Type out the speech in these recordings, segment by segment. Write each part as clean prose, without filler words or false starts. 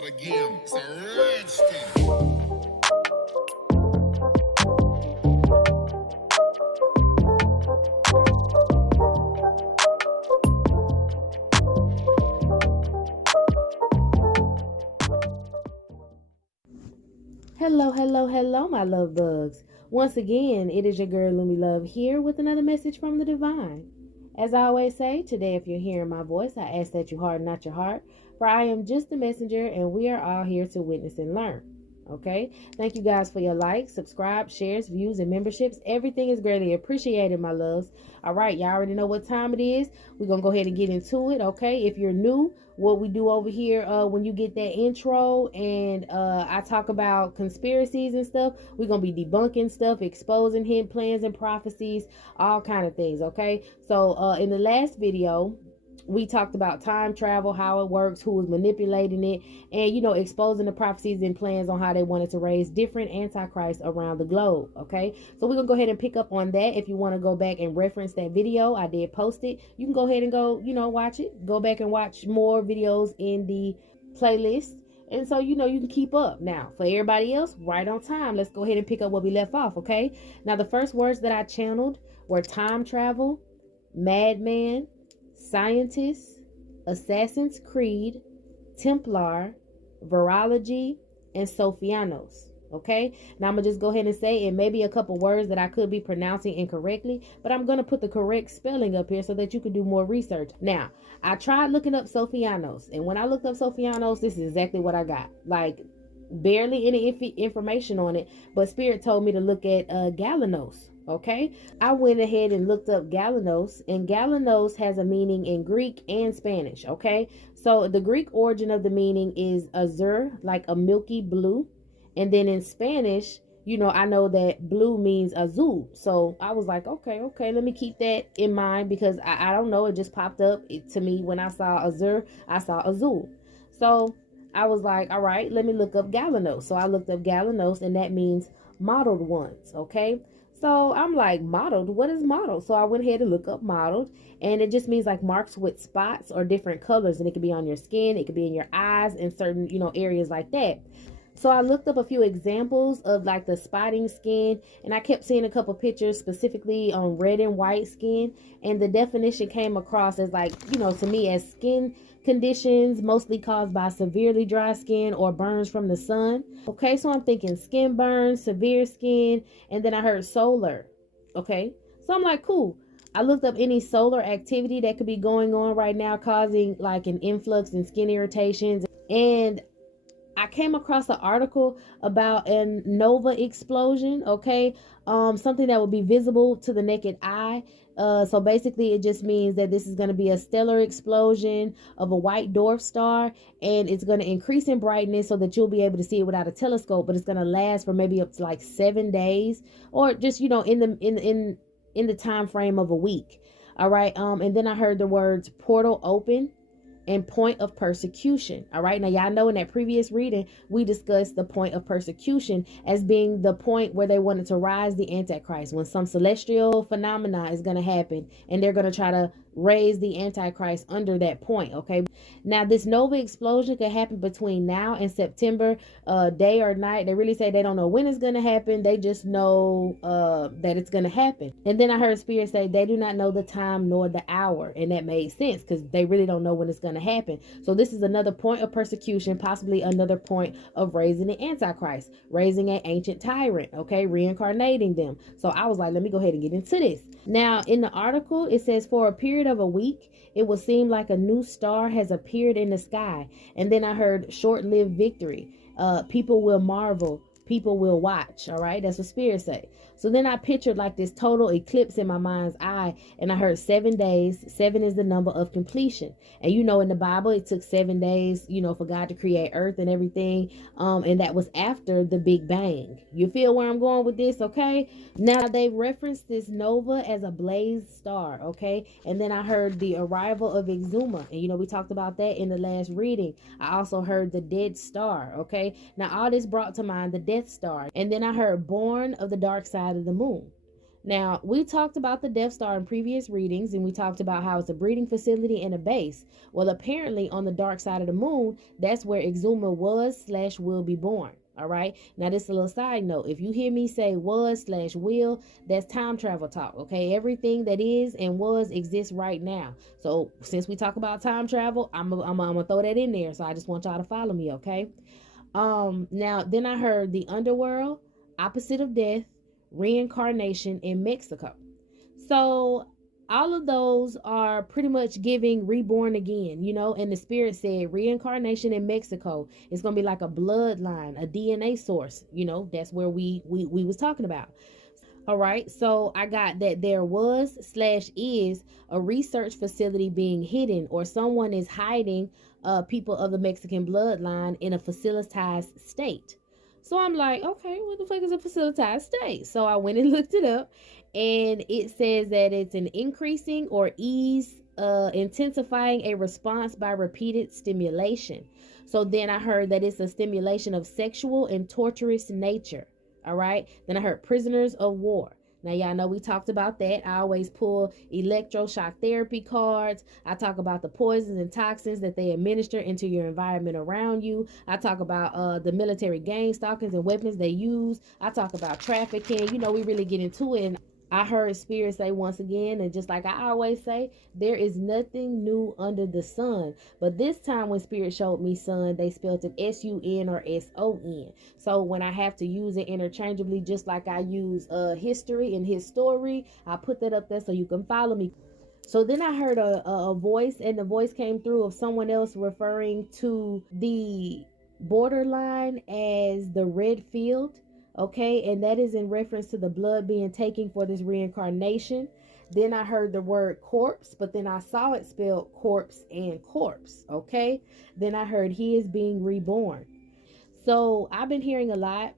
start again. It's a rich thing. Hello, hello, hello, my love bugs. Once again, it is your girl Lumi Love here with another message from the divine. As I always say, today if you're hearing my voice, I ask that you harden not your heart, for I am just a messenger and we are all here to witness and learn. Okay? Thank you guys for your likes, subscribe, shares, views, and memberships. Everything is greatly appreciated, my loves. All right, y'all already know what time it is. We're going to go ahead and get into it, okay? If you're new, what we do over here when you get that intro and I talk about conspiracies and stuff, we're gonna be debunking stuff, exposing hidden plans and prophecies, all kind of things. Okay, so in the last video we talked about time travel, how it works, who is manipulating it, and exposing the prophecies and plans on how they wanted to raise different antichrists around the globe. Okay, so we're gonna go ahead and pick up on that. If you want to go back and reference that video, I did post it. You can go ahead and go watch it, go back and watch more videos in the playlist, and so you can keep up. Now for everybody else, right on time, let's go ahead and pick up where we left off. Okay, now the first words that I channeled were time travel, madman, scientist, Assassin's Creed, Templar, virology, and Sophianos. Okay, now I'm gonna just go ahead and say it may be a couple words that I could be pronouncing incorrectly, but I'm gonna put the correct spelling up here so that you can do more research. Now, I tried looking up Sophianos, and when I looked up Sophianos, this is exactly what I got. Like, barely any information on it, but Spirit told me to look at Galanos. Okay, I went ahead and looked up Galanos, and Galanos has a meaning in Greek and Spanish. Okay, so the Greek origin of the meaning is azure, like a milky blue, and then in Spanish, I know that blue means azul. So I was like, okay, let me keep that in mind because I don't know, it just popped up to me when I saw azure, I saw azul. So I was like, all right, let me look up Galanos. So I looked up Galanos, and that means modeled ones. Okay, so I'm like, modeled? What is modeled? So I went ahead and looked up modeled, and it just means like marks with spots or different colors, and it could be on your skin, it could be in your eyes, and certain areas like that. So I looked up a few examples of like the spotting skin, and I kept seeing a couple pictures specifically on red and white skin, and the definition came across as like, to me, as skin conditions mostly caused by severely dry skin or burns from the sun. Okay, so I'm thinking skin burns, severe skin, and then I heard solar. Okay, so I'm like, cool. I looked up any solar activity that could be going on right now causing like an influx in skin irritations, and I came across an article about a nova explosion, okay? Something that would be visible to the naked eye. So basically, it just means that this is going to be a stellar explosion of a white dwarf star, and it's going to increase in brightness so that you'll be able to see it without a telescope. But it's going to last for maybe up to like 7 days, or just in the time frame of a week. All right. And then I heard the words portal open and point of persecution. All right, now y'all know in that previous reading we discussed the point of persecution as being the point where they wanted to rise the Antichrist, when some celestial phenomena is going to happen and they're going to try to raise the Antichrist under that point. Okay, now this nova explosion could happen between now and September, day or night. They really say they don't know when it's going to happen, they just know that it's going to happen. And then I heard Spirit say they do not know the time nor the hour, and that made sense because they really don't know when it's going to happen. So this is another point of persecution, possibly another point of raising the Antichrist, raising an ancient tyrant, okay, reincarnating them. So I was like, let me go ahead and get into this. Now in the article it says, for a period of a week it will seem like a new star has appeared in the sky. And then I heard short-lived victory, people will marvel, people will watch. All right, that's what Spirit say. So then I pictured like this total eclipse in my mind's eye, and I heard 7 days. 7 is the number of completion, and in the Bible it took 7 days for God to create earth and everything, and that was after the Big Bang. You feel where I'm going with this? Okay, now they referenced this nova as a blazed star. Okay, and then I heard the arrival of Exuma, and we talked about that in the last reading. I also heard the dead star. Okay, now all this brought to mind the Death Star, and then I heard born of the dark side of the moon. Now, we talked about the Death Star in previous readings, and we talked about how it's a breeding facility and a base. Well, apparently, on the dark side of the moon, that's where Exuma was/will be born. All right. Now, this is a little side note. If you hear me say was/will, that's time travel talk. Okay. Everything that is and was exists right now. So, since we talk about time travel, I'm gonna throw that in there. So, I just want y'all to follow me. Okay. Now then I heard the underworld, opposite of death, reincarnation in Mexico. So all of those are pretty much giving reborn again, and the spirit said reincarnation in Mexico is gonna be like a bloodline, a DNA source, that's where we was talking about. All right, so I got that there was/is a research facility being hidden, or someone is hiding people of the Mexican bloodline in a facilitized state. So I'm like, okay, what the fuck is a facilitized state? So I went and looked it up, and it says that it's an increasing or intensifying a response by repeated stimulation. So then I heard that it's a stimulation of sexual and torturous nature. All right. Then I heard prisoners of war. Now, y'all know we talked about that. I always pull electroshock therapy cards. I talk about the poisons and toxins that they administer into your environment around you. I talk about the military gang stalkings and weapons they use. I talk about trafficking. We really get into it. And I heard Spirit say once again, and just like I always say, there is nothing new under the sun. But this time when Spirit showed me sun, they spelled it S-U-N or S-O-N. So when I have to use it interchangeably, just like I use history and his story, I put that up there so you can follow me. So then I heard a voice, and the voice came through of someone else referring to the borderline as the red field. Okay, and that is in reference to the blood being taken for this reincarnation. Then I heard the word corpse, but then I saw it spelled corpse and corpse. Okay, then I heard he is being reborn. So I've been hearing a lot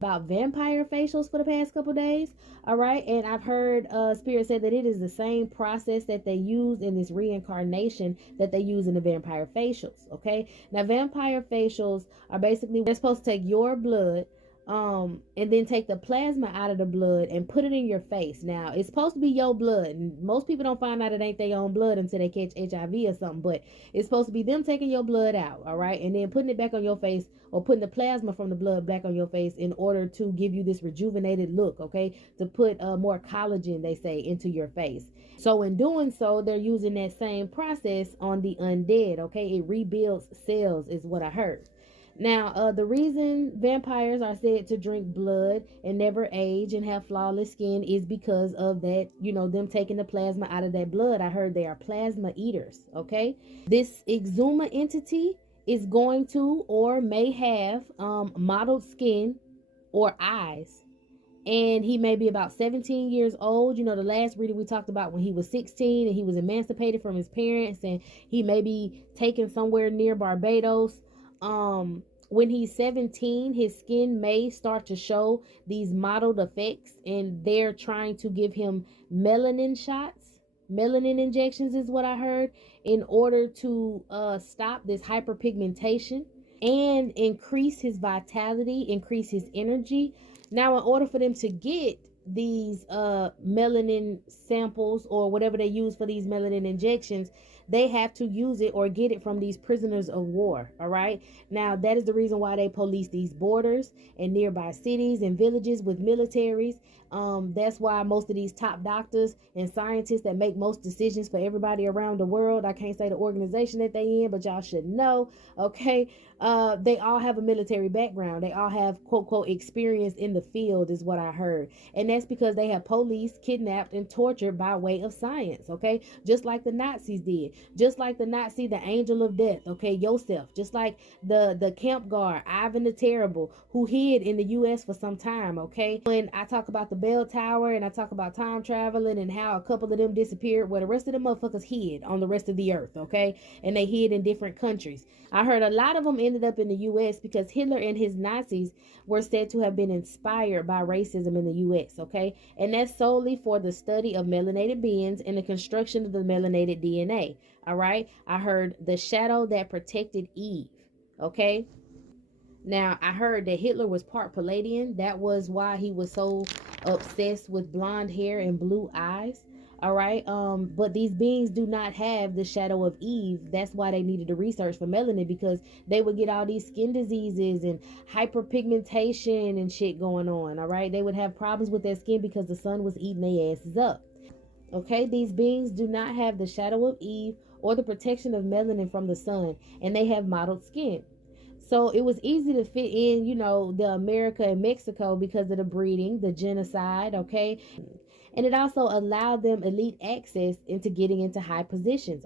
about vampire facials for the past couple days. All right, and I've heard Spirit say that it is the same process that they use in this reincarnation that they use in the vampire facials. Okay, now vampire facials are basically, they're supposed to take your blood, and then take the plasma out of the blood and put it in your face. Now it's supposed to be your blood, and most people don't find out it ain't their own blood until they catch HIV or something, but it's supposed to be them taking your blood out, all right, and then putting it back on your face, or putting the plasma from the blood back on your face in order to give you this rejuvenated look, okay, to put more collagen, they say, into your face. So in doing so, they're using that same process on the undead, okay. It rebuilds cells is what I heard. Now, the reason vampires are said to drink blood and never age and have flawless skin is because of that, them taking the plasma out of that blood. I heard they are plasma eaters, okay? This Exuma entity is going to or may have mottled skin or eyes, and he may be about 17 years old. The last reading we talked about when he was 16 and he was emancipated from his parents, and he may be taken somewhere near Barbados. When he's 17, his skin may start to show these mottled effects, and they're trying to give him melanin shots. Melanin injections is what I heard, in order to stop this hyperpigmentation and increase his vitality, increase his energy. Now, in order for them to get these melanin samples or whatever they use for these melanin injections, they have to use it or get it from these prisoners of war. All right. Now, that is the reason why they police these borders and nearby cities and villages with militaries. That's why most of these top doctors and scientists that make most decisions for everybody around the world, I can't say the organization that they in, but y'all should know, okay, they all have a military background. They all have quote quote experience in the field is what I heard. And that's because they have police kidnapped and tortured by way of science, okay? Just like the Nazis did. Just like the Nazi, the angel of death, okay, Yosef. Just like the camp guard, Ivan the Terrible, who hid in the US for some time, okay? When I talk about the Bell Tower and I talk about time traveling and how a couple of them disappeared, where the rest of the motherfuckers hid on the rest of the earth, okay? And they hid in different countries. I heard a lot of them ended up in the US because Hitler and his Nazis were said to have been inspired by racism in the US, okay? And that's solely for the study of melanated beings and the construction of the melanated DNA, all right? I heard the shadow that protected Eve, okay? Now, I heard that Hitler was part Palladian. That was why he was so obsessed with blonde hair and blue eyes. All right. But these beings do not have the shadow of Eve. That's why they needed to research for melanin, because they would get all these skin diseases and hyperpigmentation and shit going on. All right. They would have problems with their skin because the sun was eating their asses up. Okay. These beings do not have the shadow of Eve or the protection of melanin from the sun, and they have mottled skin. So it was easy to fit in, the America and Mexico because of the breeding, the genocide, okay? And it also allowed them elite access into getting into high positions.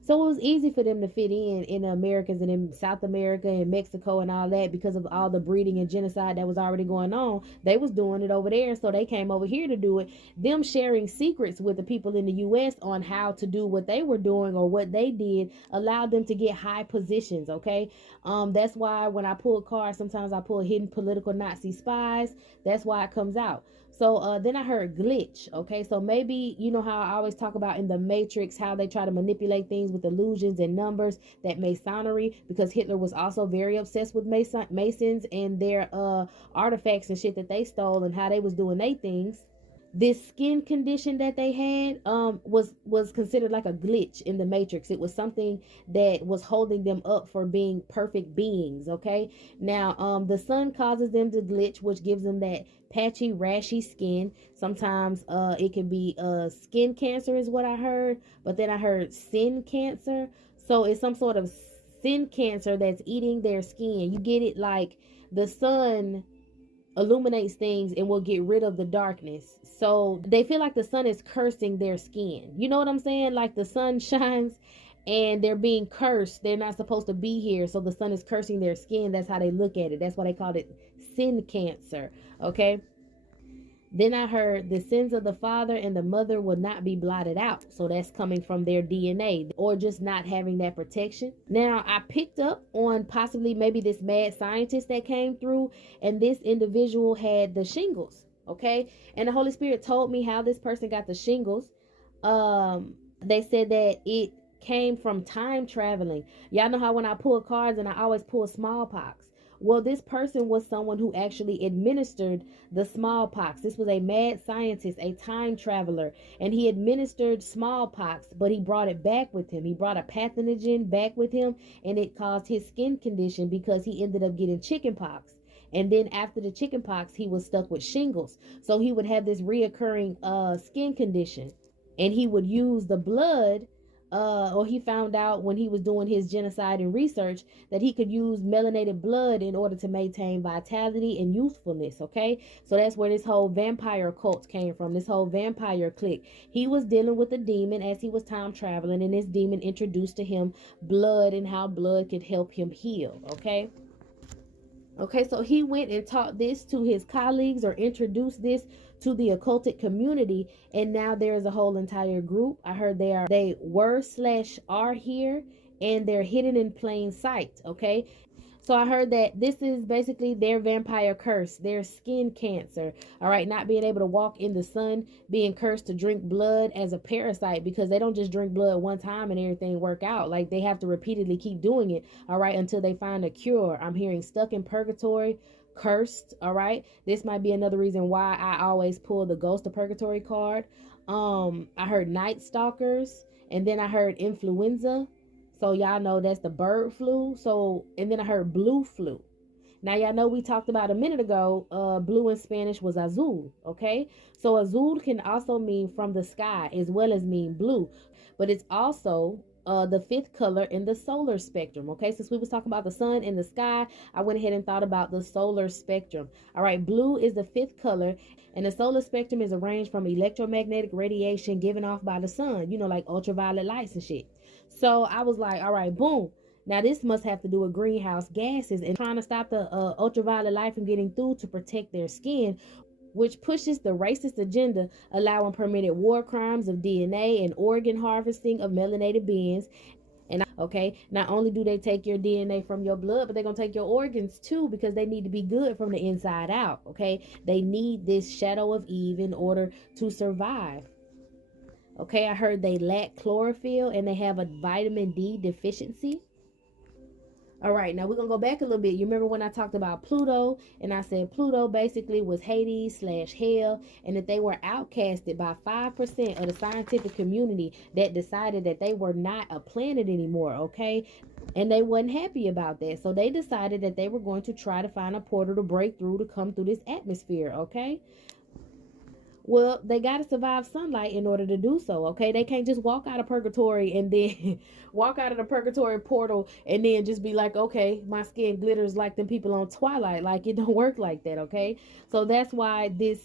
So it was easy for them to fit in the Americas and in South America and Mexico and all that, because of all the breeding and genocide that was already going on. They was doing it over there, so they came over here to do it. Them sharing secrets with the people in the US on how to do what they were doing or what they did allowed them to get high positions, okay? That's why when I pull cards, sometimes I pull hidden political Nazi spies. That's why it comes out. So then I heard glitch. Okay, so maybe you know how I always talk about in the Matrix how they try to manipulate things with illusions and numbers, that Masonry, because Hitler was also very obsessed with Masons and their artifacts and shit that they stole and how they was doing their things. This skin condition that they had was considered like a glitch in the Matrix. It was something that was holding them up for being perfect beings. Okay, now the sun causes them to glitch, which gives them that patchy rashy skin. Sometimes it can be skin cancer is what I heard, but then I heard sin cancer. So it's some sort of sin cancer that's eating their skin. You get it, like the sun illuminates things and will get rid of the darkness. So they feel like the sun is cursing their skin. You know what I'm saying? Like the sun shines and they're being cursed. They're not supposed to be here. So the sun is cursing their skin. That's how they look at it. That's why they called it sin cancer. Okay. Then I heard the sins of the father and the mother will not be blotted out. So that's coming from their DNA or just not having that protection. Now, I picked up on possibly maybe this mad scientist that came through, and this individual had the shingles. Okay. And the Holy Spirit told me how this person got the shingles. They said that it came from time traveling. Y'all know how when I pull cards and I always pull smallpox. Well, this person was someone who actually administered the smallpox. This was a mad scientist, a time traveler, and he administered smallpox, but he brought it back with him. He brought a pathogen back with him, and it caused his skin condition because he ended up getting chickenpox. And then after the chickenpox, he was stuck with shingles. So he would have this reoccurring skin condition, and he would use the blood, or he found out when he was doing his genocide and research that he could use melanated blood in order to maintain vitality and youthfulness. Okay, so that's where this whole vampire cult came from, this whole vampire clique. He was dealing with a demon as he was time traveling, and this demon introduced to him blood and how blood could help him heal. Okay. Okay, so he went and taught this to his colleagues or introduced this to the occultic community, and now there is a whole entire group. I heard they were slash are here, and they're hidden in plain sight. Okay, so I heard that this is basically their vampire curse, their skin cancer. All right, not being able to walk in the sun, being cursed to drink blood as a parasite, because they don't just drink blood one time and everything work out. Like they have to repeatedly keep doing it, all right, until they find a cure. I'm hearing stuck in purgatory, cursed, all right. This might be another reason why I always pull the ghost of purgatory card. I heard night stalkers, and then I heard influenza. So y'all know that's the bird flu. So, and then I heard blue flu. Now y'all know we talked about a minute ago, blue in Spanish was azul, okay? So azul can also mean from the sky as well as mean blue, but it's also the fifth color in the solar spectrum. Okay, since we was talking about the sun and the sky, I went ahead and thought about the solar spectrum. All right, blue is the fifth color, and the solar spectrum is arranged from electromagnetic radiation given off by the sun, like ultraviolet lights and shit. So I was like, all right, boom. Now this must have to do with greenhouse gases and trying to stop the ultraviolet light from getting through to protect their skin, which pushes the racist agenda, allowing permitted war crimes of DNA and organ harvesting of melanated beings. And okay, not only do they take your DNA from your blood, but they're gonna take your organs too, because they need to be good from the inside out. Okay, they need this shadow of Eve in order to survive. Okay, I heard they lack chlorophyll and they have a vitamin D deficiency. All right, now we're gonna go back a little bit. You remember when I talked about Pluto, and I said Pluto basically was Hades slash hell, and that they were outcasted by 5% of the scientific community that decided that they were not a planet anymore, okay? And they wasn't happy about that. So they decided that they were going to try to find a portal to break through to come through this atmosphere, okay? Well, they got to survive sunlight in order to do so, okay? They can't just walk out of purgatory and then walk out of the purgatory portal and then just be like, okay, my skin glitters like them people on Twilight. Like, it don't work like that, okay? So that's why this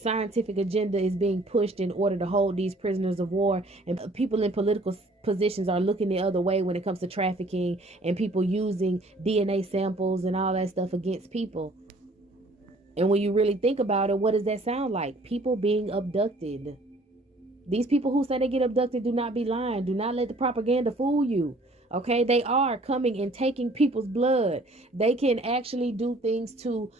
scientific agenda is being pushed in order to hold these prisoners of war, and people in political positions are looking the other way when it comes to trafficking and people using DNA samples and all that stuff against people. And when you really think about it, what does that sound like? People being abducted. These people who say they get abducted do not be lying. Do not let the propaganda fool you. Okay, they are coming and taking people's blood. They can actually do things to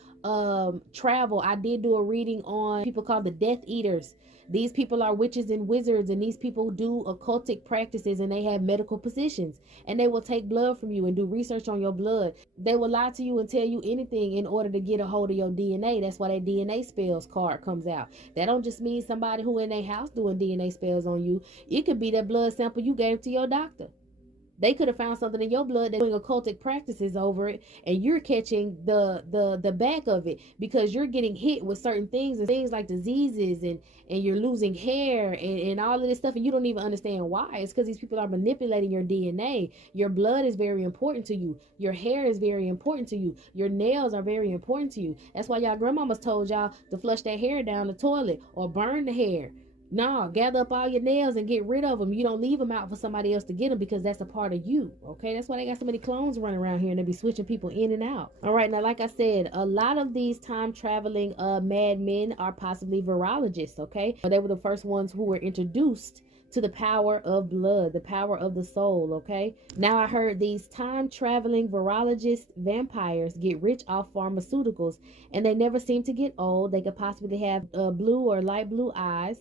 travel. I did do a reading on people called the Death Eaters. These people are witches and wizards, and these people do occultic practices, and they have medical positions, and they will take blood from you and do research on your blood. They will lie to you and tell you anything in order to get a hold of your DNA. That's why that DNA spells card comes out. That don't just mean somebody who in their house doing DNA spells on you. It could be that blood sample you gave to your doctor. They could have found something in your blood that's doing occultic practices over it, and you're catching the back of it because you're getting hit with certain things, and things like diseases, and you're losing hair and all of this stuff, and you don't even understand why. It's because these people are manipulating your DNA. Your blood is very important to you. Your hair is very important to you. Your nails are very important to you. That's why y'all grandmamas told y'all to flush that hair down the toilet or burn the hair. No, gather up all your nails and get rid of them. You don't leave them out for somebody else to get them because that's a part of you. Okay, that's why they got so many clones running around here and they be switching people in and out. All right, now like I said, a lot of these time traveling madmen are possibly virologists. Okay, they were the first ones who were introduced to the power of blood, the power of the soul. Okay, now I heard these time traveling virologist vampires get rich off pharmaceuticals, and they never seem to get old. They could possibly have blue or light blue eyes,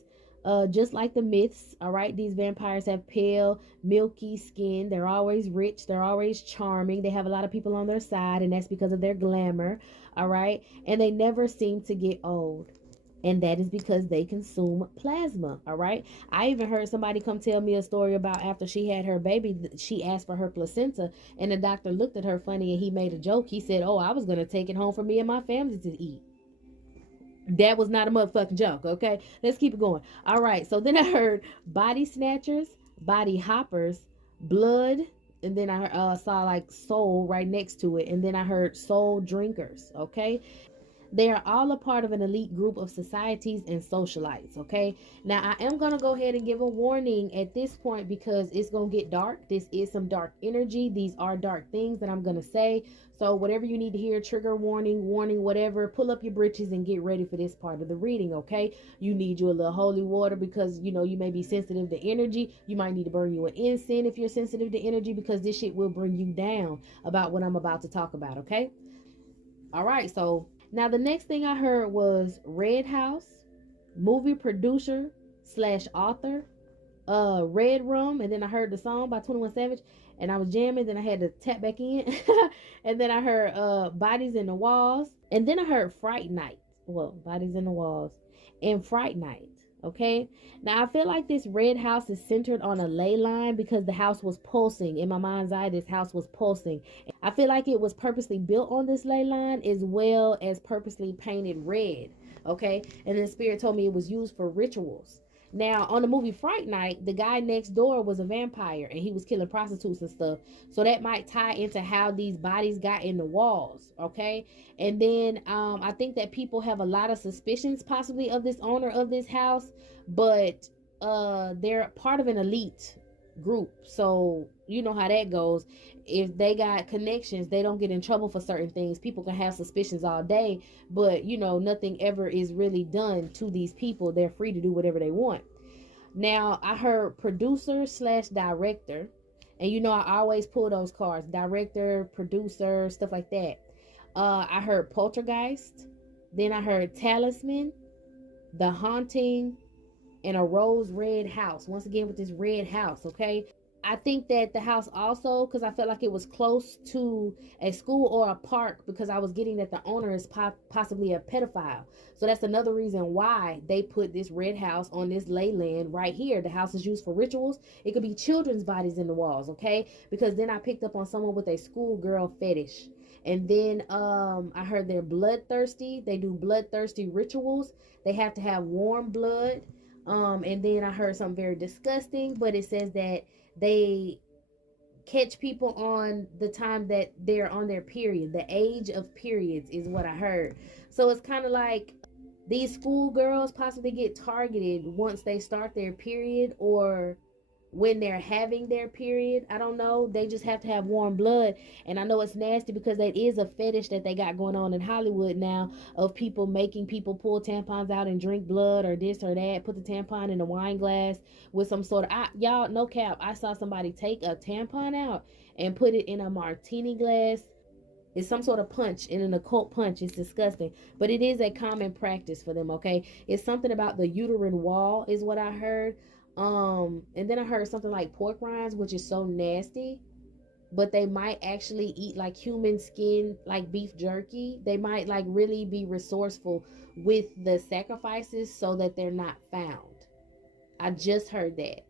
just like the myths. All right, these vampires have pale milky skin. They're always rich, they're always charming, they have a lot of people on their side, and that's because of their glamour. All right, and they never seem to get old, and that is because they consume plasma. All right, I even heard somebody come tell me a story about after she had her baby, she asked for her placenta, and the doctor looked at her funny and he made a joke. He said, oh, I was going to take it home for me and my family to eat. That was not a motherfucking joke. Okay, let's keep it going. All right, so then I heard body snatchers, body hoppers, blood, and then I saw like soul right next to it, and then I heard soul drinkers. Okay, they are all a part of an elite group of societies and socialites. Okay, now I am going to go ahead and give a warning at this point because it's going to get dark. This is some dark energy. These are dark things that I'm going to say. So whatever you need to hear, trigger warning, whatever, pull up your britches and get ready for this part of the reading. Okay, you need you a little holy water because you know you may be sensitive to energy. You might need to burn you an incense if you're sensitive to energy, because this shit will bring you down about what I'm about to talk about. Okay, all right, so now the next thing I heard was Red House, movie producer slash author, Red Rum, and then I heard the song by 21 Savage, and I was jamming, then I had to tap back in. And then I heard Bodies in the Walls, and then I heard Fright Night. Well, Bodies in the Walls and Fright Night. Okay, now I feel like this red house is centered on a ley line because the house was pulsing. In my mind's eye, this house was pulsing. I feel like it was purposely built on this ley line as well as purposely painted red. Okay, and then Spirit told me it was used for rituals. Now, on the movie Fright Night, the guy next door was a vampire and he was killing prostitutes and stuff. So that might tie into how these bodies got in the walls, okay? And then I think that people have a lot of suspicions possibly of this owner of this house, but they're part of an elite group. So you know how that goes. If they got connections, they don't get in trouble for certain things. People can have suspicions all day, but you know, nothing ever is really done to these people. They're free to do whatever they want. Now, I heard producer slash director, and you know, I always pull those cards: director, producer, stuff like that. I heard poltergeist, then I heard talisman, the haunting, and a rose red house. Once again, with this red house, okay? I think that the house also, because I felt like it was close to a school or a park, because I was getting that the owner is possibly a pedophile. So that's another reason why they put this red house on this ley land right here. The house is used for rituals. It could be children's bodies in the walls, okay? Because then I picked up on someone with a schoolgirl fetish. And then I heard they're bloodthirsty. They do bloodthirsty rituals. They have to have warm blood. And then I heard something very disgusting, but it says that they catch people on the time that they're on their period. The age of periods is what I heard. So it's kind of like these schoolgirls possibly get targeted once they start their period, or when they're having their period. I don't know. They just have to have warm blood. And I know it's nasty because that is a fetish that they got going on in Hollywood now, of people making people pull tampons out and drink blood or this or that, put the tampon in a wine glass with some sort of, y'all, no cap, I saw somebody take a tampon out and put it in a martini glass. It's some sort of punch, in an occult punch. It's disgusting, but it is a common practice for them. Okay, it's something about the uterine wall is what I heard. And then I heard something like pork rinds, which is so nasty. But they might actually eat like human skin, like beef jerky. They might like really be resourceful with the sacrifices so that they're not found. I just heard that,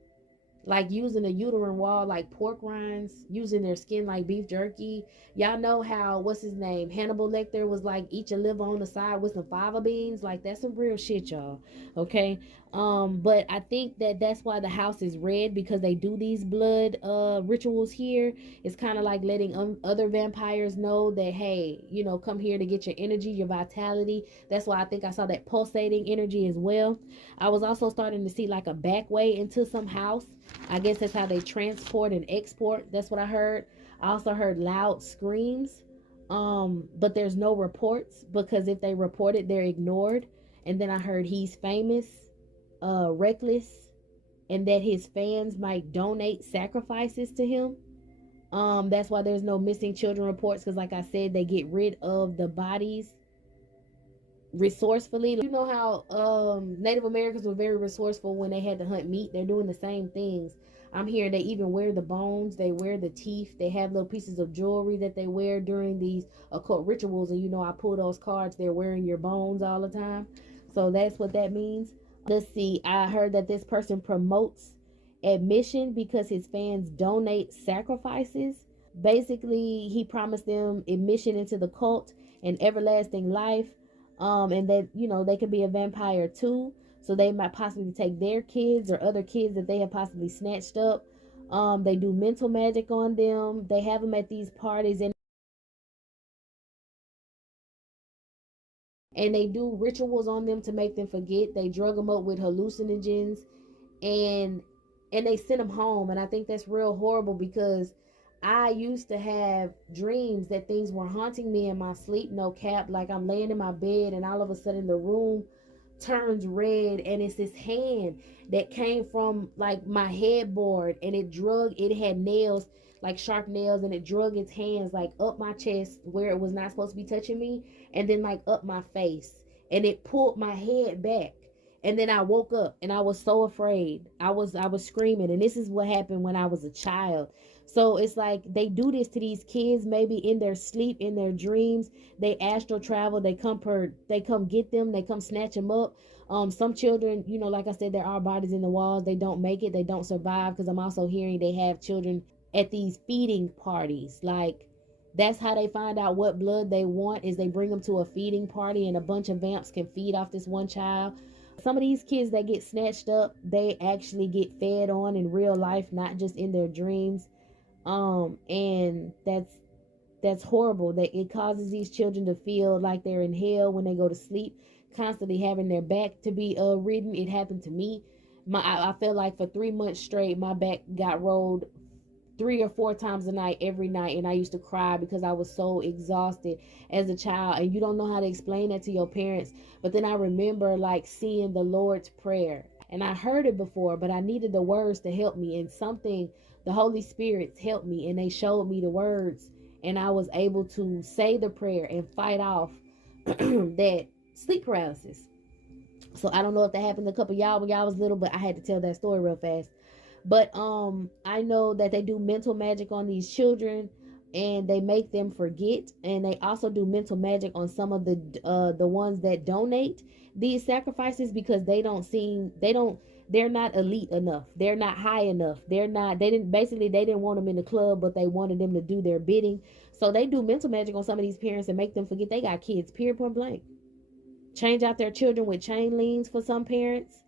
like using a uterine wall like pork rinds, using their skin like beef jerky. Y'all know how, what's his name, Hannibal Lecter was like, eat your liver on the side with some fava beans. Like, that's some real shit, y'all. Okay. But I think that that's why the house is red, because they do these blood rituals here. It's kind of like letting other vampires know that, hey, you know, come here to get your energy, your vitality. That's why I think I saw that pulsating energy as well. I was also starting to see like a back way into some house. I guess that's how they transport and export. That's what I heard. I also heard loud screams. But there's no reports, because if they report it, they're ignored. And then I heard he's famous, reckless, and that his fans might donate sacrifices to him. That's why there's no missing children reports, because like I said, they get rid of the bodies resourcefully. You know how Native Americans were very resourceful when they had to hunt meat. They're doing the same things. I'm hearing they even wear the bones, they wear the teeth, they have little pieces of jewelry that they wear during these occult rituals. And you know, I pull those cards, they're wearing your bones all the time. So that's what that means. Let's see, I heard that this person promotes admission because his fans donate sacrifices. Basically, he promised them admission into the cult and everlasting life. And that, you know, they could be a vampire too. So they might possibly take their kids or other kids that they have possibly snatched up. They do mental magic on them. They have them at these parties, and they do rituals on them to make them forget. They drug them up with hallucinogens, and they sent them home. And I think that's real horrible, because I used to have dreams that things were haunting me in my sleep, no cap. Like, I'm laying in my bed and all of a sudden the room turns red, and it's this hand that came from like my headboard, and it had nails, like sharp nails, and it drug its hands like up my chest where it was not supposed to be touching me, and then like up my face, and it pulled my head back. And then I woke up and I was so afraid. I was screaming. And this is what happened when I was a child. So it's like they do this to these kids, maybe in their sleep, in their dreams. They astral travel. They come get them. They come snatch them up. Some children, you know, like I said, there are bodies in the walls. They don't make it. They don't survive. Because I'm also hearing they have children at these feeding parties. Like, that's how they find out what blood they want, is they bring them to a feeding party, and a bunch of vamps can feed off this one child. Some of these kids that get snatched up, they actually get fed on in real life, not just in their dreams. And that's horrible. That it causes these children to feel like they're in hell when they go to sleep, constantly having their back to be ridden. It happened to me. I felt like for 3 months straight my back got rolled 3 or 4 times a night, every night. And I used to cry because I was so exhausted as a child. And you don't know how to explain that to your parents. But then I remember like seeing the Lord's Prayer, and I heard it before, but I needed the words to help me. And something, the Holy Spirit helped me, and they showed me the words, and I was able to say the prayer and fight off that sleep paralysis. So I don't know if that happened to a couple of y'all when y'all was little, but I had to tell that story real fast. But I know that they do mental magic on these children, and they make them forget, and they also do mental magic on some of the ones that donate these sacrifices, because they're not elite enough, they're not high enough, they didn't want them in the club, but they wanted them to do their bidding. So they do mental magic on some of these parents and make them forget they got kids, period, point blank. Change out their children with chain liens for some parents.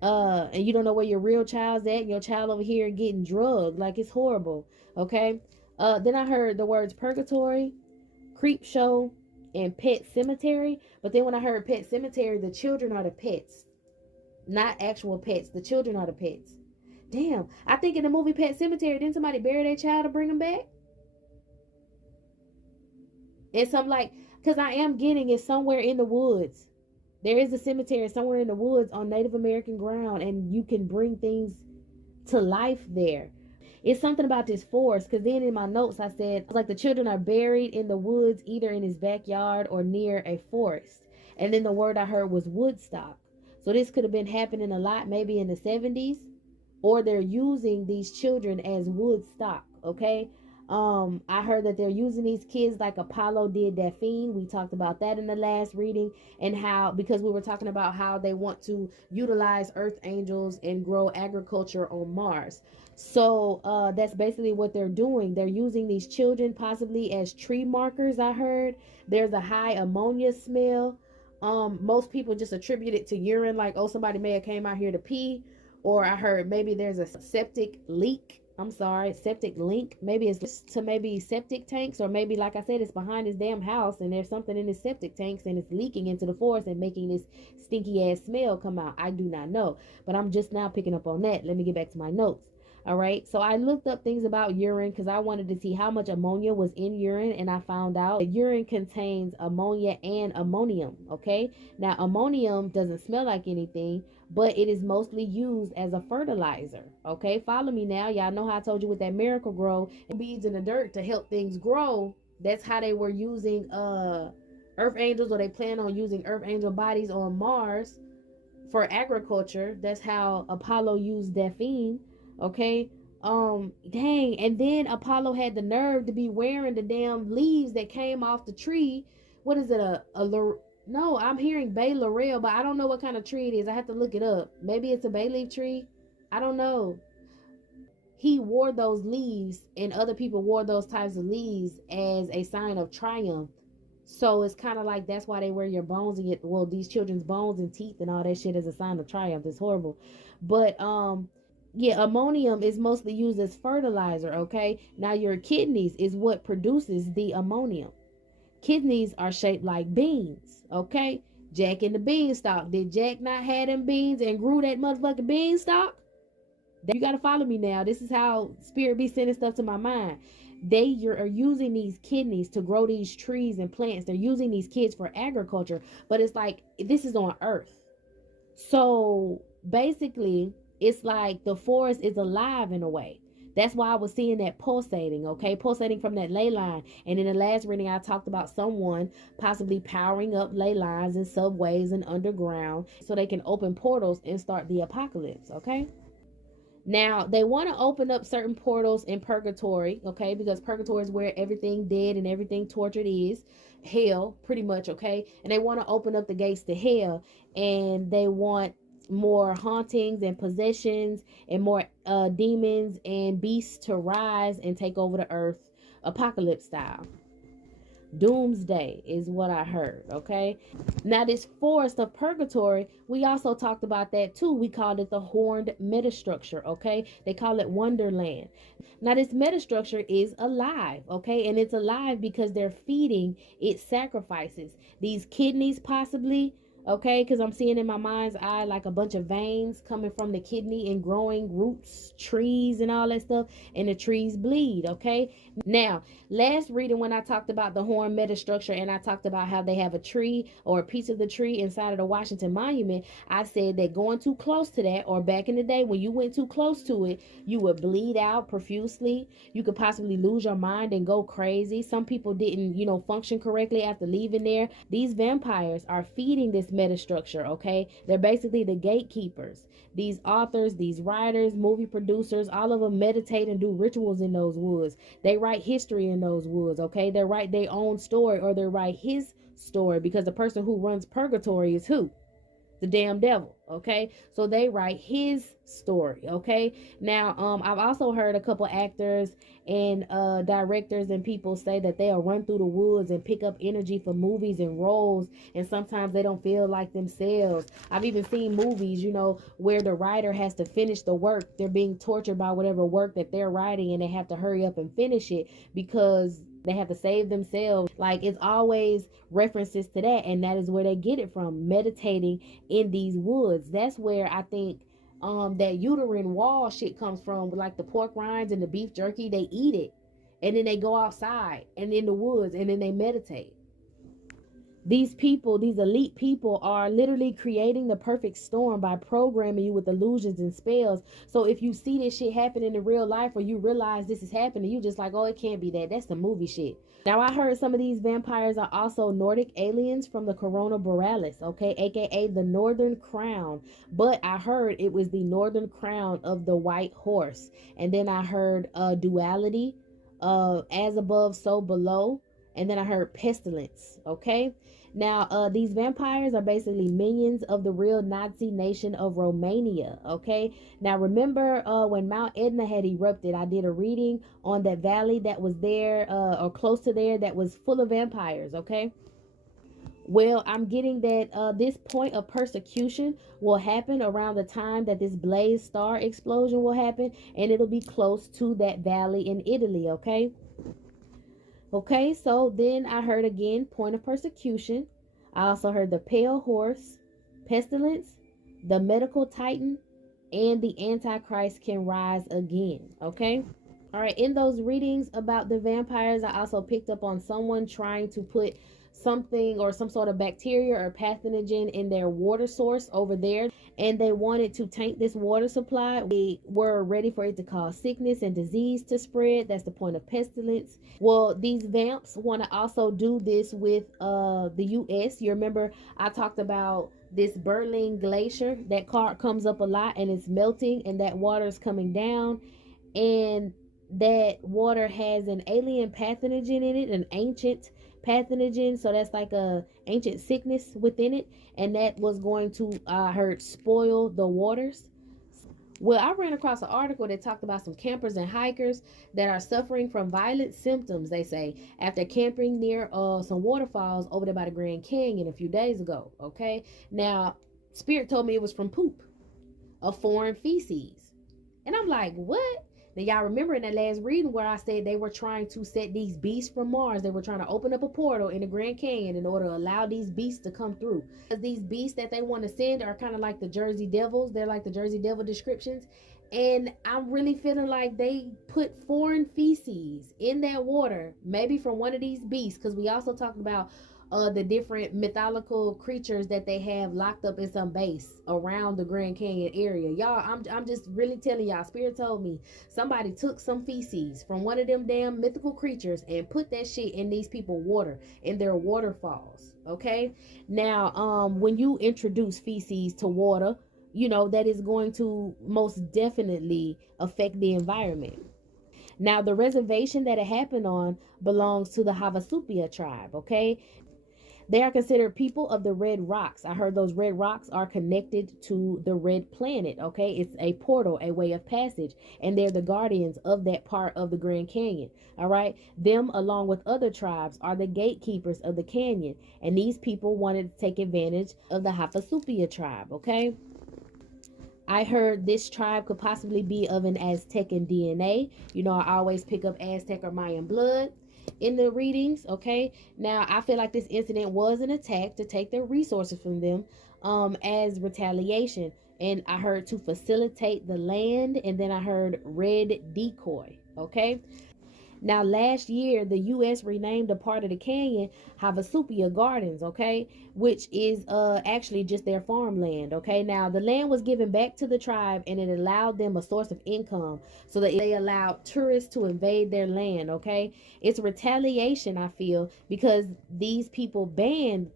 And you don't know where your real child's at, and your child over here getting drugged. Like, it's horrible. Okay. Then I heard the words purgatory, creep show, and pet cemetery. But then when I heard pet cemetery, the children are the pets, not actual pets. The children are the pets. Damn. I think in the movie Pet Cemetery, didn't somebody bury their child to bring them back? And so I'm like, because I am getting it somewhere in the woods. There is a cemetery somewhere in the woods on Native American ground, and you can bring things to life there. It's something about this forest, because then in my notes I said, like, the children are buried in the woods, either in his backyard or near a forest. And then the word I heard was Woodstock. So this could have been happening a lot, maybe in the 70s, or they're using these children as wood stock. Okay. I heard that they're using these kids like Apollo did Daphne. We talked about that in the last reading, and how, because we were talking about how they want to utilize earth angels and grow agriculture on Mars. So that's basically what they're doing. They're using these children possibly as tree markers. I heard there's a high ammonia smell. Most people just attribute it to urine, like, oh, somebody may have came out here to pee. Or I heard maybe there's a septic leak. I'm sorry, septic link. Maybe it's to maybe septic tanks, or maybe, like I said, it's behind his damn house and there's something in his septic tanks and it's leaking into the forest and making this stinky ass smell come out. I do not know, but I'm just now picking up on that. Let me get back to my notes. All right, so I looked up things about urine because I wanted to see how much ammonia was in urine, and I found out that urine contains ammonia and ammonium. Okay, now ammonium doesn't smell like anything, but it is mostly used as a fertilizer. Okay, follow me now. Y'all know how I told you with that Miracle Grow, beads in the dirt to help things grow. That's how they were using earth angels, or they plan on using earth angel bodies on Mars for agriculture. That's how Apollo used Daphne. Okay. Dang. And then Apollo had the nerve to be wearing the damn leaves that came off the tree. What is it? No, I'm hearing Bay Laurel, but I don't know what kind of tree it is. I have to look it up. Maybe it's a bay leaf tree. I don't know. He wore those leaves, and other people wore those types of leaves as a sign of triumph. So it's kind of like that's why they wear your bones and these children's bones and teeth and all that shit as a sign of triumph. It's horrible. But yeah, ammonium is mostly used as fertilizer. Okay, now your kidneys is what produces the ammonium. Kidneys are shaped like beans. Okay, Jack and the beanstalk. Did Jack not have them beans and grew that motherfucking beanstalk? You got to follow me now. This is how spirit be sending stuff to my mind. Are using these kidneys to grow these trees and plants. They're using these kids for agriculture, but it's like this is on earth. So basically, it's like the forest is alive in a way. That's why I was seeing that pulsating, okay? Pulsating from that ley line. And in the last reading, I talked about someone possibly powering up ley lines and subways and underground so they can open portals and start the apocalypse, okay? Now, they want to open up certain portals in purgatory, okay? Because purgatory is where everything dead and everything tortured is. Hell, pretty much, okay? And they want to open up the gates to hell. And they want more hauntings and possessions and more demons and beasts to rise and take over the earth, apocalypse style. Doomsday is what I heard, okay? Now, this forest of purgatory, we also talked about that too. We called it the horned metastructure, okay? They call it Wonderland. Now, this metastructure is alive, okay? And it's alive because they're feeding its sacrifices. These kidneys, possibly, okay? Because I'm seeing in my mind's eye like a bunch of veins coming from the kidney and growing roots, trees, and all that stuff. And the trees bleed, okay? Now, last reading when I talked about the horn metastructure and I talked about how they have a tree or a piece of the tree inside of the Washington Monument, I said that going too close to that, or back in the day when you went too close to it, you would bleed out profusely. You could possibly lose your mind and go crazy. Some people didn't, function correctly after leaving there. These vampires are feeding this metastructure, okay? They're basically the gatekeepers. These authors, these writers, movie producers, all of them meditate and do rituals in those woods. They write history in those woods, okay? They write their own story, or they write his story, because the person who runs purgatory is who? The damn devil. Okay, so they write his story. Okay, now I've also heard a couple actors and directors and people say that they'll run through the woods and pick up energy for movies and roles, and sometimes they don't feel like themselves. I've even seen movies, where the writer has to finish the work. They're being tortured by whatever work that they're writing, and they have to hurry up and finish it because they have to save themselves. Like, it's always references to that, and that is where they get it from, meditating in these woods. That's where I think that uterine wall shit comes from, with like the pork rinds and the beef jerky. They eat it, and then they go outside and in the woods, and then they meditate. These people, these elite people, are literally creating the perfect storm by programming you with illusions and spells. So if you see this shit happening in real life, or you realize this is happening, you just like, oh, it can't be that. That's the movie shit. Now, I heard some of these vampires are also Nordic aliens from the Corona Borealis, okay, aka the Northern Crown. But I heard it was the Northern Crown of the White Horse. And then I heard duality, as above, so below. And then I heard pestilence, okay? Now, these vampires are basically minions of the real Nazi nation of Romania, okay? Now, remember when Mount Etna had erupted, I did a reading on that valley that was there, or close to there, that was full of vampires, okay? Well, I'm getting that this point of persecution will happen around the time that this blaze star explosion will happen, and it'll be close to that valley in Italy, okay? Okay, so then I heard again point of persecution. I also heard the pale horse, pestilence, the medical titan, and the Antichrist can rise again. Okay. All right, in those readings about the vampires, I also picked up on someone trying to put something or some sort of bacteria or pathogen in their water source over there, and they wanted to taint this water supply. They were ready for it to cause sickness and disease to spread. That's the point of pestilence. Well, these vamps want to also do this with the US. You remember I talked about this Berlin glacier that comes up a lot, and it's melting, and that water is coming down, and that water has an alien pathogen in it, an ancient pathogen. So that's like a ancient sickness within it, and that was going to, I heard, spoil the waters. Well, I ran across an article that talked about some campers and hikers that are suffering from violent symptoms, they say, after camping near some waterfalls over there by the Grand Canyon a few days ago. Okay, now Spirit told me it was from poop of foreign feces. And I'm like, what? Now, y'all remember in that last reading where I said they were trying to set these beasts from Mars. They were trying to open up a portal in the Grand Canyon in order to allow these beasts to come through. Because these beasts that they want to send are kind of like the Jersey Devils. They're like the Jersey Devil descriptions. And I'm really feeling like they put foreign feces in that water, maybe from one of these beasts. Because we also talked about the different mythological creatures that they have locked up in some base around the Grand Canyon area. Y'all, I'm just really telling y'all, Spirit told me somebody took some feces from one of them damn mythical creatures and put that shit in these people water, in their waterfalls. Okay, now when you introduce feces to water, that is going to most definitely affect the environment. Now, the reservation that it happened on belongs to the Havasupia tribe, okay? They are considered people of the red rocks. I heard those red rocks are connected to the red planet, okay? It's a portal, a way of passage, and they're the guardians of that part of the Grand Canyon, all right? Them, along with other tribes, are the gatekeepers of the canyon, and these people wanted to take advantage of the Havasupia tribe, okay? I heard this tribe could possibly be of an Aztecan DNA. I always pick up Aztec or Mayan blood in the readings, okay? Now, I feel like this incident was an attack to take their resources from them as retaliation. And I heard to facilitate the land, and then I heard red decoy, okay? Now, last year, the U.S. renamed a part of the canyon Havasupia Gardens, okay, which is actually just their farmland, okay. Now, the land was given back to the tribe, and it allowed them a source of income, so that they allowed tourists to invade their land, okay. It's retaliation, I feel, because these people banned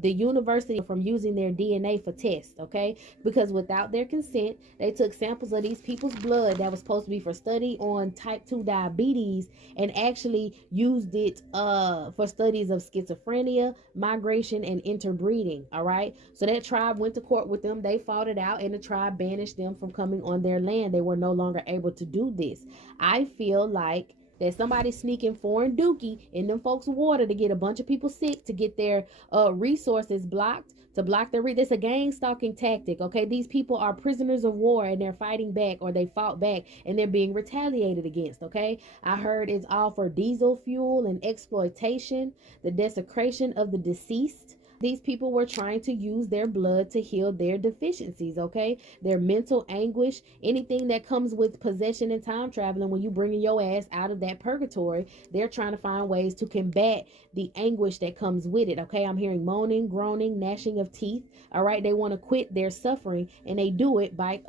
the university from using their DNA for tests, okay? Because without their consent, they took samples of these people's blood that was supposed to be for study on type 2 diabetes and actually used it for studies of schizophrenia, migration, and interbreeding, all right? So that tribe went to court with them. They fought it out, and the tribe banished them from coming on their land. They were no longer able to do this. I feel like that somebody sneaking foreign dookie in them folks' water to get a bunch of people sick, to get their resources blocked, to block their this a gang stalking tactic. Okay, these people are prisoners of war and they're fighting back, or they fought back and they're being retaliated against. Okay, I heard it's all for diesel fuel and exploitation, the desecration of the deceased. These people were trying to use their blood to heal their deficiencies, okay? Their mental anguish, anything that comes with possession and time traveling. When you bringing your ass out of that purgatory, they're trying to find ways to combat the anguish that comes with it, okay? I'm hearing moaning, groaning, gnashing of teeth, all right? They want to quit their suffering, and they do it by,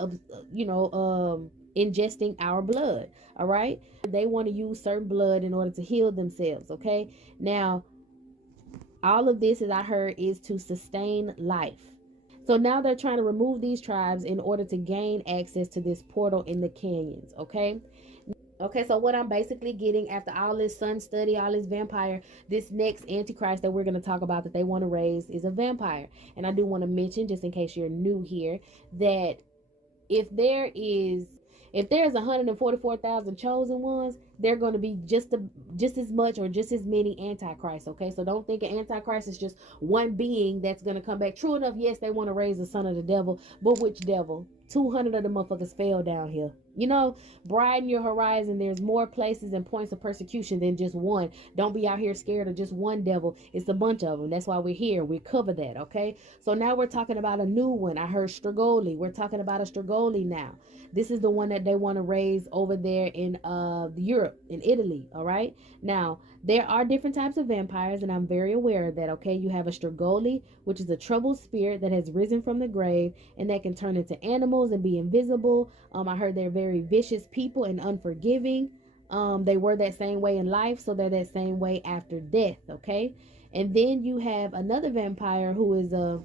ingesting our blood, all right? They want to use certain blood in order to heal themselves, okay? Now, all of this, as I heard, is to sustain life. So now they're trying to remove these tribes in order to gain access to this portal in the canyons, okay? Okay, so what I'm basically getting after all this sun study, all this vampire, this next Antichrist that we're going to talk about that they want to raise is a vampire. And I do want to mention, just in case you're new here, that if there's 144,000 chosen ones, they're going to be just as much or just as many antichrists. Okay, so don't think an antichrist is just one being that's going to come back. True enough, yes, they want to raise the son of the devil, but which devil? 200 of the motherfuckers fell down here. You know, broaden your horizon. There's more places and points of persecution than just one. Don't be out here scared of just one devil. It's a bunch of them. That's why we're here. We cover that, okay? So now we're talking about a new one. I heard Strigoli. We're talking about a Strigoli now. This is the one that they want to raise over there in Europe, in Italy, all right? Now, there are different types of vampires, and I'm very aware of that, okay? You have a Strigoli, which is a troubled spirit that has risen from the grave, and that can turn into animals and be invisible. I heard they're very vicious people and unforgiving. They were that same way in life, so they're that same way after death, okay? And then you have another vampire who is a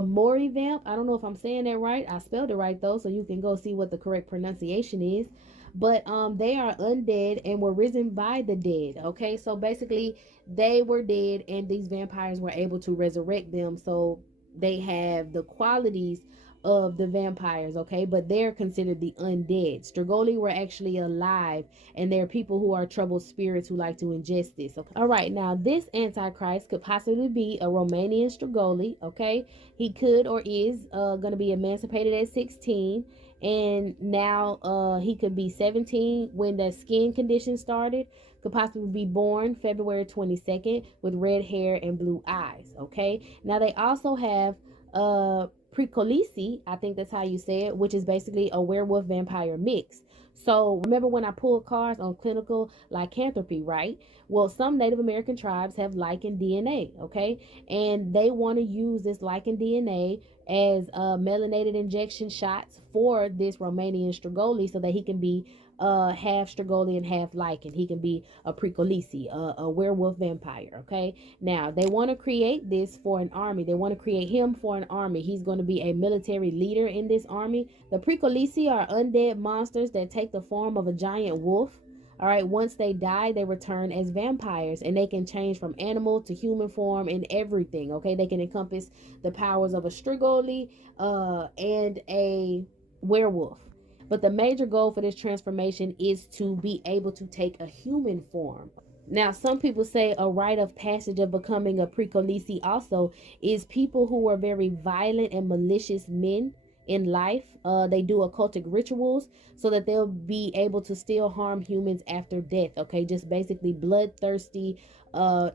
Mori vamp. I don't know if I'm saying that right. I spelled it right though, so you can go see what the correct pronunciation is. But they are undead and were risen by the dead. Okay, so basically they were dead and these vampires were able to resurrect them. So they have the qualities of the vampires, okay, but they're considered the undead. Strigoli were actually alive, and there are people who are troubled spirits who like to ingest this. Okay? All right, now this Antichrist could possibly be a Romanian Strigoli, okay? He could or is going to be emancipated at 16, and now he could be 17 when the skin condition started. Could possibly be born February 22nd with red hair and blue eyes, okay? Now they also have Precolisi, I think that's how you say it, which is basically a werewolf vampire mix. So remember when I pulled cards on clinical lycanthropy, right? Well, some Native American tribes have lichen DNA, okay? And they want to use this lichen DNA as melanated injection shots for this Romanian Strigoli so that he can be half Strigoli and half lichen. He can be a Precolisi, a werewolf vampire, okay? Now, they want to create this for an army. They want to create him for an army. He's going to be a military leader in this army. The Precolisi are undead monsters that take the form of a giant wolf. All right, once they die, they return as vampires, and they can change from animal to human form and everything, okay? They can encompass the powers of a Strigoli and a werewolf. But the major goal for this transformation is to be able to take a human form. Now, some people say a rite of passage of becoming a Precolisi also is people who are very violent and malicious men in life. They do occultic rituals so that they'll be able to still harm humans after death. Okay, just basically bloodthirsty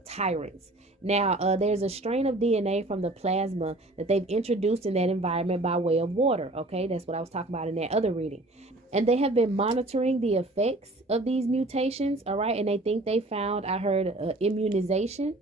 tyrants. Now, there's a strain of DNA from the plasma that they've introduced in that environment by way of water. Okay, that's what I was talking about in that other reading. And they have been monitoring the effects of these mutations, all right? And they think they found, I heard, immunization.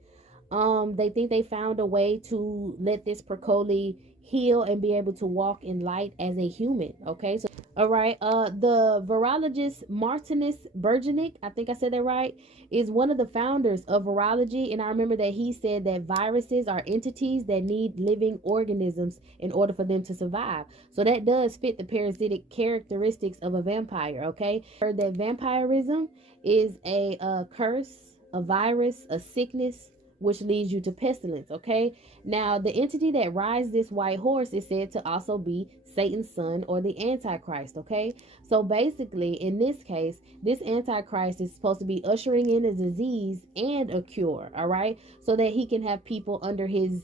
They think they found a way to let this Procoli heal, and be able to walk in light as a human. Okay, so all right, the virologist Martinus Bergenic, I think I said that right, is one of the founders of virology, and I remember that he said that viruses are entities that need living organisms in order for them to survive. So that does fit the parasitic characteristics of a vampire. Okay, heard that vampirism is a curse, a virus, a sickness, which leads you to pestilence. Okay, now the entity that rides this white horse is said to also be Satan's son, or the Antichrist. Okay, so basically in this case, this Antichrist is supposed to be ushering in a disease and a cure. All right, so that he can have people under his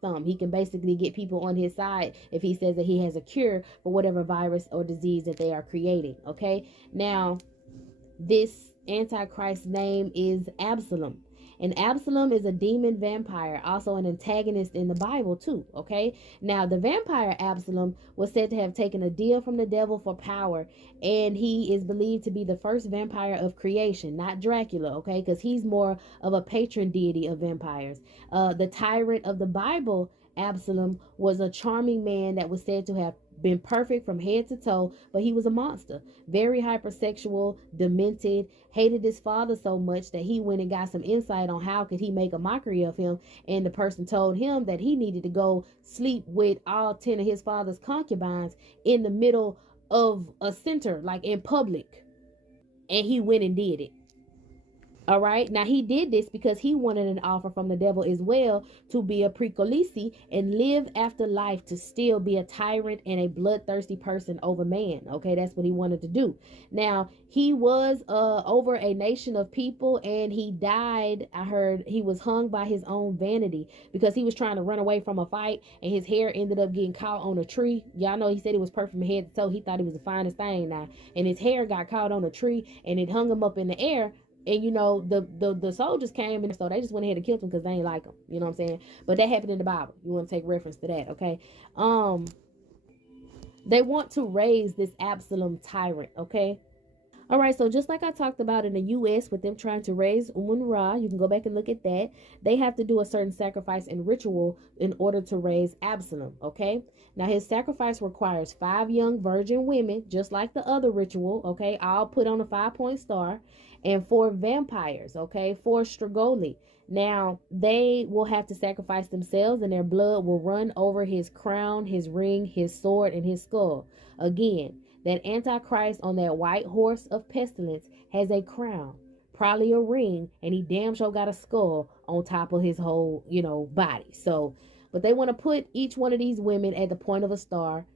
thumb. He can basically get people on his side if he says that he has a cure for whatever virus or disease that they are creating. Okay, now this Antichrist name is Absalom. And Absalom is a demon vampire, also an antagonist in the Bible, too. Okay. Now, the vampire Absalom was said to have taken a deal from the devil for power, and he is believed to be the first vampire of creation, not Dracula. Okay. Because he's more of a patron deity of vampires. The tyrant of the Bible, Absalom, was a charming man that was said to have been perfect from head to toe, but he was a monster. Very hypersexual, demented, hated his father so much that he went and got some insight on how could he make a mockery of him, and the person told him that he needed to go sleep with all 10 of his father's concubines in the middle of a center, like in public, and he went and did it. All right. Now he did this because he wanted an offer from the devil as well to be a precolisi and live after life, to still be a tyrant and a bloodthirsty person over man. Okay, that's what he wanted to do. Now he was over a nation of people, and he died. I heard he was hung by his own vanity because he was trying to run away from a fight, and his hair ended up getting caught on a tree. Y'all know he said he was perfect from head to toe. He thought he was the finest thing now, and his hair got caught on a tree, and it hung him up in the air. And you know, the soldiers came, and so they just went ahead and killed him because they ain't like him. You know what I'm saying? But that happened in the Bible. You want to take reference to that. Okay. They want to raise this Absalom tyrant. Okay. All right, so just like I talked about in the U.S. with them trying to raise Ra, you can go back and look at that. They have to do a certain sacrifice and ritual in order to raise Absalom, okay? Now, his sacrifice requires 5 young virgin women, just like the other ritual, okay? All put on a 5-point star, and 4 vampires, okay? 4 Strigoi. Now, they will have to sacrifice themselves, and their blood will run over his crown, his ring, his sword, and his skull. Again, that Antichrist on that white horse of pestilence has a crown, probably a ring, and he damn sure got a skull on top of his whole, body. So, but they want to put each one of these women at the point of a star,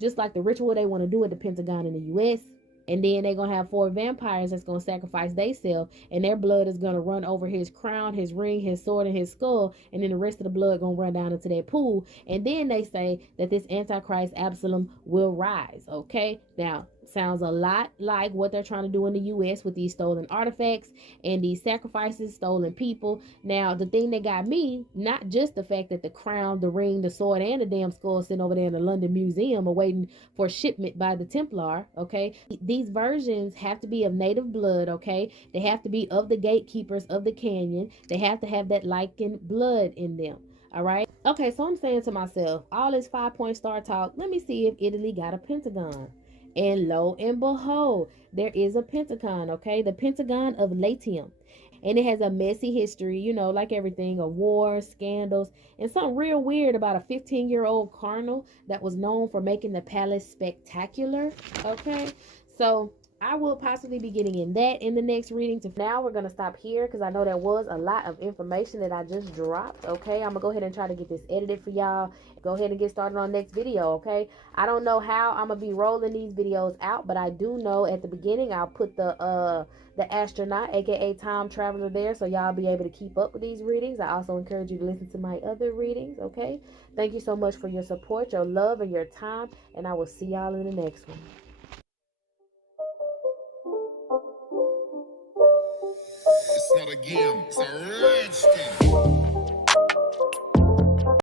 just like the ritual they want to do at the Pentagon in the U.S. And then they're going to have 4 vampires that's going to sacrifice themselves, and their blood is going to run over his crown, his ring, his sword, and his skull. And then the rest of the blood going to run down into that pool. And then they say that this Antichrist Absalom will rise. Okay. Now, sounds a lot like what they're trying to do in the U.S. with these stolen artifacts and these sacrifices, stolen people. Now, the thing that got me, not just the fact that the crown, the ring, the sword, and the damn skull sitting over there in the London Museum awaiting for shipment by the Templar, okay? These versions have to be of native blood, okay? They have to be of the gatekeepers of the canyon. They have to have that lichen blood in them. All right. Okay, so I'm saying to myself, all this 5-point star talk, let me see if Italy got a pentagon. And lo and behold, there is a pentagon, okay? The Pentagon of Latium. And it has a messy history, like everything, of wars, scandals, and something real weird about a 15-year-old cardinal that was known for making the palace spectacular, okay? So I will possibly be getting in that in the next reading. So now we're going to stop here because I know there was a lot of information that I just dropped, okay? I'm going to go ahead and try to get this edited for y'all. Go ahead and get started on the next video, okay? I don't know how I'm going to be rolling these videos out, but I do know at the beginning I'll put the astronaut, aka time traveler, there, so y'all be able to keep up with these readings. I also encourage you to listen to my other readings, okay? Thank you so much for your support, your love, and your time, and I will see y'all in the next one. It's not a game, it's a rich thing.